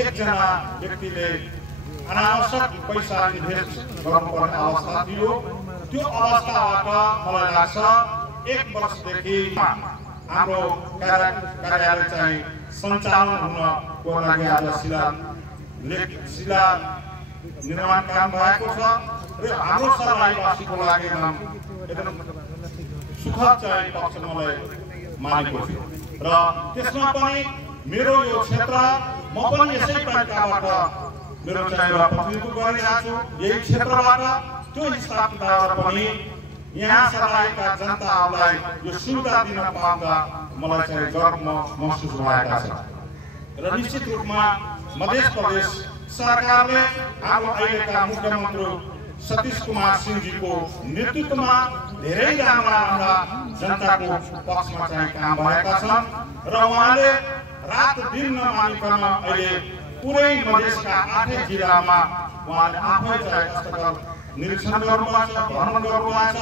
एकजना व्यक्तिले अनावश्यक पैसा इन्भेस्ट गर्नुपर्ने अवस्था थियो। त्यो अवस्थाबाट मलाई लाग्छ 1 वर्षदेखि हाम्रो कार्यालय चाहिँ सञ्चालन हुनको लागि आज शिला निर्माण काम भएको छ र हाम्रो सर्लाहीवासीको लागि एकदम सुखद चाहिँ पक्ष मलाई मानेको छु र त्यसमा पनि मेरो यो क्षेत्र म पनि यसै पालिकाबाट मेरो चाहिँ प्रतिनिधित्व गरिरहेको छु। यही क्षेत्रबाट त्यो हिसाब किताब पनि यहाँ सर्लाहीका जनताहरूलाई यो सुविधा दिन पाउँदा मलाई चाहिँ गर्व महसुस भएका छ र निश्चित रूपमा मध्य प्रदेश सरकारले हाम्रो अहिलेका मुख्यमन्त्री सतीश कुमार सिंहजीको नेतृत्वमा धेरै राम्रा जनताको पक्षमा चाहिँ काम भएका छन् र उहाँले रात दिन नमानिकन अहिले पुरै मधेसका 8 जिल्लामा उहाँले आफै चाहिँ हस्तगत निरीक्षण गर्नुभएको छ, भ्रमण गर्नुभएको छ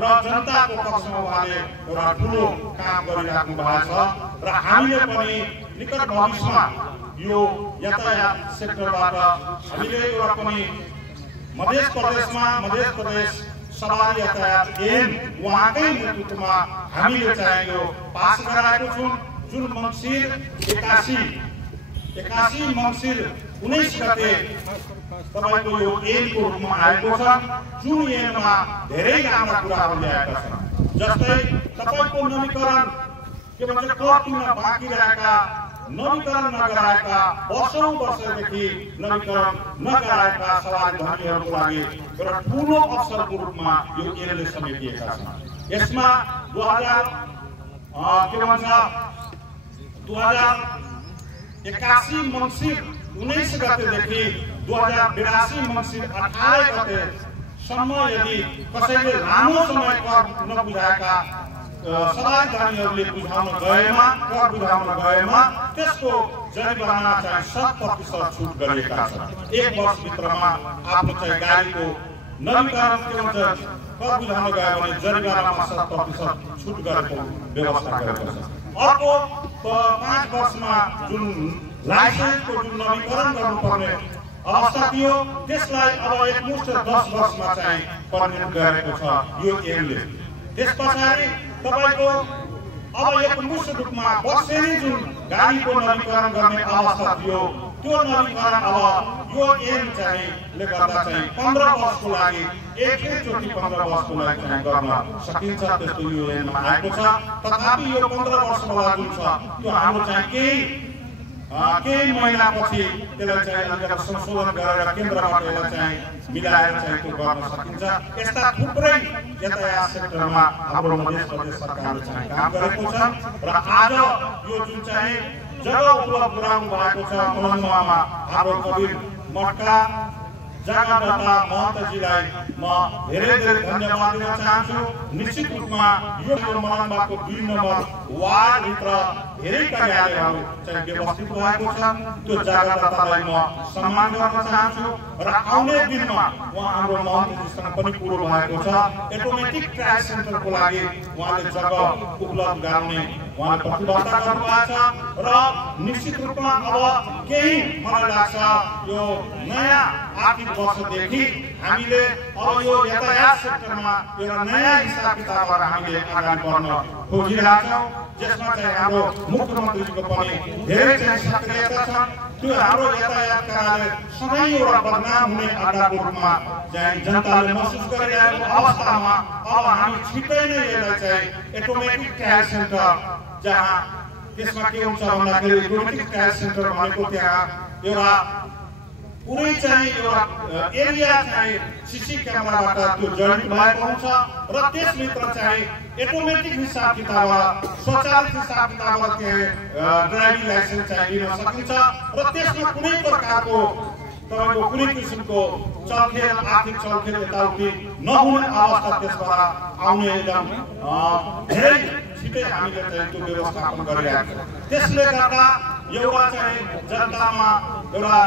र जनताको पक्षमा उहाँले एउटा ठुलो काम गरिराख्नु भएको छ र हामीले पनि निकट भविष्यमा यो यातायात सेक्टरबाट हामीले एउटा पनि मध्य प्रदेश सवारी यातायात ऐन उहाँकै नेतृत्वमा हामीले चाहिँ यो पास गराएको छौँ। जुन मङ्सिर 81 मङ्सिर 19 गते तपाईको यो ऐनको रूपमा आएको छ। जुन ऐनमा धेरै राम्रा कुराहरू ल्याएका छन्, जस्तै तपाईको नवीकरण के भन्छ क्लबमा बाँकी रहेका नवीकरण नगराएका वर्षौंदेखि नवीकरण नगराएका सवारी धनीहरूको लागि एउटा ठुलो अवसरको रूपमा यो ऐनले समेटिएका छन्। यसमा 2081 मङ्सिर 19 गतेदेखि 2082 मङ्सिर 18 गतेसम्म यदि कसैले लामो समय कर नबुझाएका सवारी धनीहरूले बुझाउन गएमा त्यसको जरिवाना चाहिँ 100% छुट गरिएका छन्। 1 वर्षभित्रमा आफ्नो चाहिँ गाडीको नवीकरण कर बुझाउन गयो भने जरिवानामा 100% छुट गरेको व्यवस्था गरेको छ। अर्को 5 वर्षमा जुन लाइसेन्सको जुन नवीकरण गर्नुपर्ने अवस्था थियो त्यसलाई अब एकमुष्ट 10 वर्षमा चाहिँ परिणत गरेको छ यो ऐनले। त्यस पछाडि तपाईको अब एकमुष्ट रूपमा वर्षेनी जुन गाडीको नवीकरण गर्ने अवस्था थियो त्यो नवीकरण अब यो ऐन चाहिँ ले गर्दा चाहिँ 15 वर्षको लागि एकैचोटि 15 वर्षको लागि चाहिँ गर्न सकिन्छ। त्यस्तो यो ऐनमा आएको छ। तथापि यो 15 वर्षवाला जुन छ त्यो हाम्रो चाहिँ केही महिनापछि त्यसलाई चाहिँ अलिकति संशोधन गरेर केन्द्रबाट यसलाई चाहिँ मिलाएर चाहिँ त्यो गर्न सकिन्छ। यस्ता थुप्रै यातायात सेक्टरमा हाम्रो मध्य प्रदेश सरकारले चाहिँ काम गरेको छ र आज यो जुन चाहिँ जग्गा उपलब्ध गराउनु भएको छ मलङ्गवामा हाम्रो कवीर मठका जग्गादाता महन्तजीलाई म धेरै धन्यवाद दिन चाहन्छु। निश्चित रूपमा यो मलङ्गवाको 2 नम्बर वार्डभित्र धेरै कार्यालयहरू चाहिँ व्यवस्थित भएको छ। त्यो जग्गादातालाई म सम्मान गर्न चाहन्छु र आउने दिनमा उहाँ हाम्रो महन्तजीसँग पनि कुरो भएको छ। अटोमेटिक ट्र्याक सेन्टरको लागि उहाँले जग्गा उपलब्ध गराउने उहाँले प्रतिबद्धता गर्नुभएको छ र निश्चित रूपमा अब केही मलाई लाग्छ यो नयाँ आर्थिक वर्षदेखि हामीले अब यो यातायात सेक्टरमा एउटा नयाँ हिसाब किताबबाट हामीले अगाडि बढ्न खोजिरहेछौँ, जसमा चाहिँ हाम्रो मुख्यमन्त्रीको पनि धेरै चाहिँ सक्रियता छ। त्यो हाम्रो यातायात कार्यालय सधैँ एउटा बदनाम हुने अड्डाको रूपमा चाहिँ जनताले महसुस गरिरहेको अवस्थामा अब हामी छिट्टै नै यसलाई चाहिँ अटोमेटिक ट्र्याक सेन्टर जहाँ त्यसमा के हुन्छ भन्दाखेरि अटोमेटिक ट्र्याक सेन्टर भनेको त्यहाँ एउटा पुरै चाहिँ एउटा एरिया चाहिँ सीसी क्यामेराबाट त्यो जडित भएको हुन्छ र त्यसभित्र चाहिँ अटोमेटिक हिसाब किताब स्वचालित हिसाब किताबबाट ड्राइभिङ लाइसेन्स चाहिँ लिन सकिन्छ र त्यसमा कुनै प्रकारको तपाईको कुनै किसिमको चलखेल आर्थिक चलखेल यताउति नहुने अवस्था त्यसबाट आउने एकदम धेरै छिटै हामीले चाहिँ त्यो व्यवस्थापन गरिरहेको छौँ। त्यसले गर्दा एउटा चाहिँ जनतामा एउटा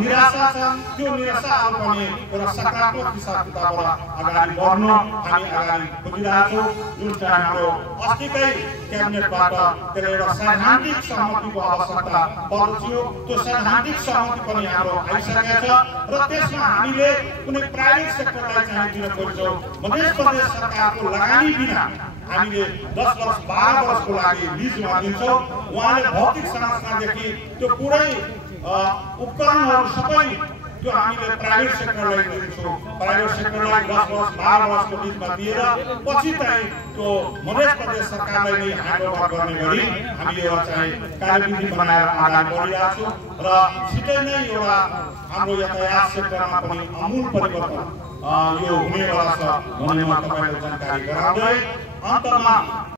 निराशा छ। त्यो निराशाहरू पनि एउटा सकारात्मक हिसाब किताबबाट अगाडि बढ्न हामी अगाडि बढिरहेको छौँ। जुन चाहिँ हाम्रो अस्तिकै क्याबिनेटबाट त्यसले एउटा सैद्धान्तिक सहमतिको आवश्यकता पर्दथ्यो, त्यो सैद्धान्तिक सहमति पनि हाम्रो आइसकेको छ र त्यसमा हामीले कुनै प्राइभेट सेक्टरलाई चाहिँ दिन खोज्छौँ। मध्य प्रदेश सरकारको लगानी बिना हामीले 10 वर्ष 12 वर्षको लागि लिजमा दिन्छौँ। उहाँले भौतिक संरचनादेखि त्यो पुरै उपकरणहरू सबै त्यो हामीले प्राइभेट सेक्टरलाई दिन्छौँ। प्राइभेट सेक्टरलाई 10 वर्ष 12 वर्षको लिजमा दिएर पछि चाहिँ त्यो मध्य प्रदेश सरकारलाई नै ह्यान्डओभर गर्ने गरी हामीले एउटा चाहिँ कार्यविधि बनाएर अगाडि बढिरहेका छौँ र छिटै नै एउटा हाम्रो यातायात सेक्टरमा पनि आमूल परिवर्तन यो हुनेवाला छ भन्ने म तपाईँलाई जानकारी गराउँदै अन्तमा